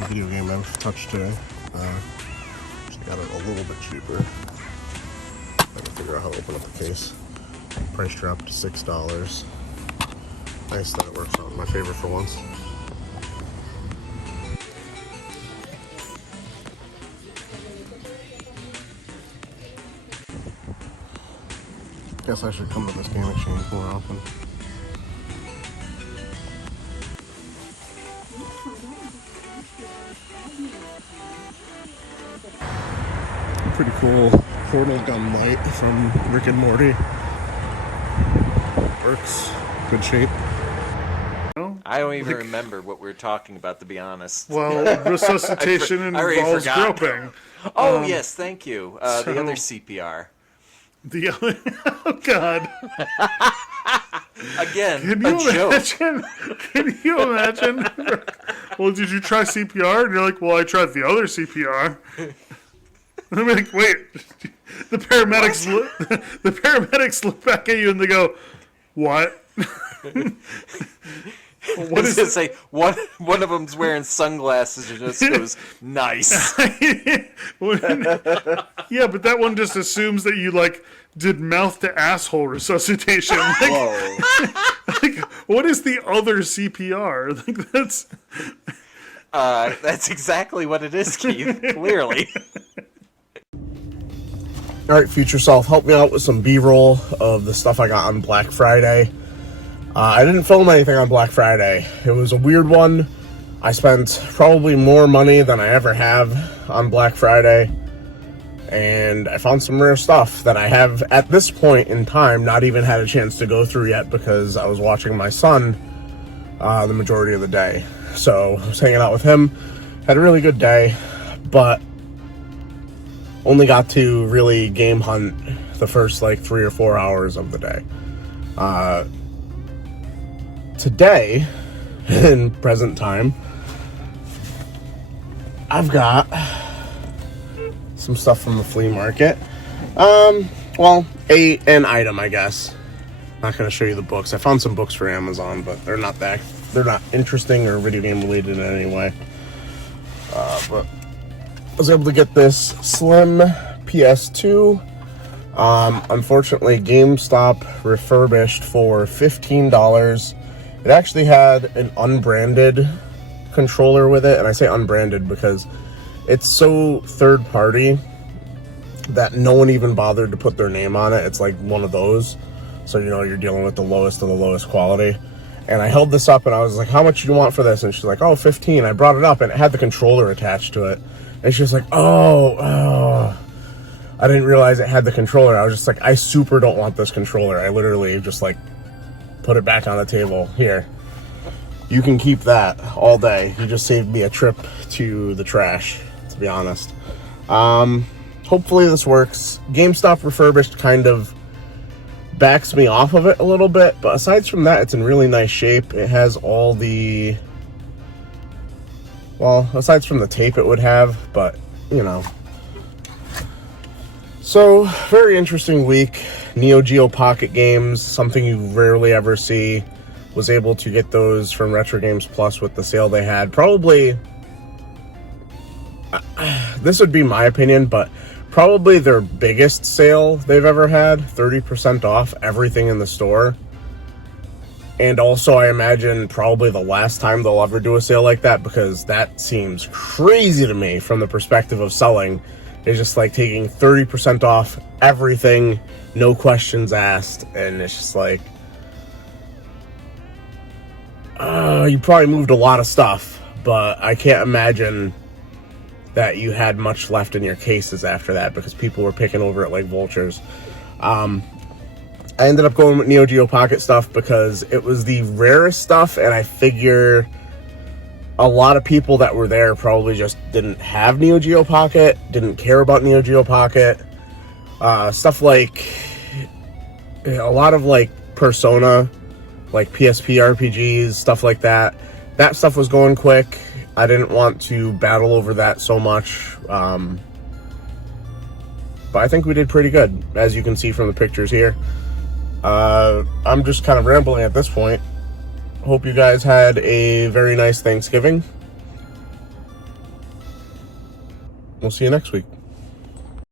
video game I've touched today. Just got it a little bit cheaper. I can figure out how to open up the case. Price dropped to $6. Nice that it works out in my favor for once. Guess I should come to this game exchange more often. Pretty cool portal gun light from Rick and Morty. Works. Good shape. I don't even remember what we were talking about, to be honest. Well, resuscitation involves groping. Oh, yes, thank you. The other CPR. The other... Oh, God. Again, joke. Can you imagine? Well, did you try CPR? And you're like, well, I tried the other CPR. And I'm like, wait. The paramedics look back at you and they go, what? What is it? Say one of them's wearing sunglasses and just goes, nice. Yeah, but that one just assumes that you did mouth to asshole resuscitation. Like, what is the other CPR? That's exactly what it is, Keith. Clearly. All right, future self, help me out with some B-roll of the stuff I got on Black Friday. I didn't film anything on Black Friday. It was a weird one. I spent probably more money than I ever have on Black Friday. And I found some rare stuff that I have, at this point in time, not even had a chance to go through yet because I was watching my son the majority of the day. So I was hanging out with him. Had a really good day, but only got to really game hunt the first 3 or 4 hours of the day. Today, in present time, I've got some stuff from the flea market. Well, an item, I guess. Not going to show you the books. I found some books for Amazon, but they're not interesting or video game related in any way. But I was able to get this slim PS2. Unfortunately, GameStop refurbished for $15. It actually had an unbranded controller with it, and I say unbranded because it's so third party that no one even bothered to put their name on it. It's like one of those, so you're dealing with the lowest of the lowest quality. And I held this up and I was like, how much do you want for this? And she's like, oh, 15. I brought it up and it had the controller attached to it. And she was like, oh, I didn't realize it had the controller. I was just like, I super don't want this controller. I literally just put it back on the table. Here, you can keep that all day. You just saved me a trip to the trash, to be honest. Hopefully this works. GameStop refurbished kind of backs me off of it a little bit, but aside from that, it's in really nice shape. It has all the, well, aside from the tape it would have, but So, very interesting week. Neo Geo Pocket games, something you rarely ever see. Was able to get those from Retro Games Plus with the sale they had. Probably, this would be my opinion, but probably their biggest sale they've ever had. 30% off everything in the store. And also, I imagine probably the last time they'll ever do a sale like that, because that seems crazy to me from the perspective of selling. It's just taking 30% off everything, no questions asked, and it's just you probably moved a lot of stuff, but I can't imagine that you had much left in your cases after that, because people were picking over it like vultures. I ended up going with Neo Geo Pocket stuff because it was the rarest stuff, and I figure a lot of people that were there probably just didn't have Neo Geo Pocket, didn't care about Neo Geo Pocket. Stuff like a lot of Persona, PSP RPGs, stuff like that. That stuff was going quick. I didn't want to battle over that so much. But I think we did pretty good, as you can see from the pictures here. I'm just kind of rambling at this point. Hope you guys had a very nice Thanksgiving. we'll see you next week.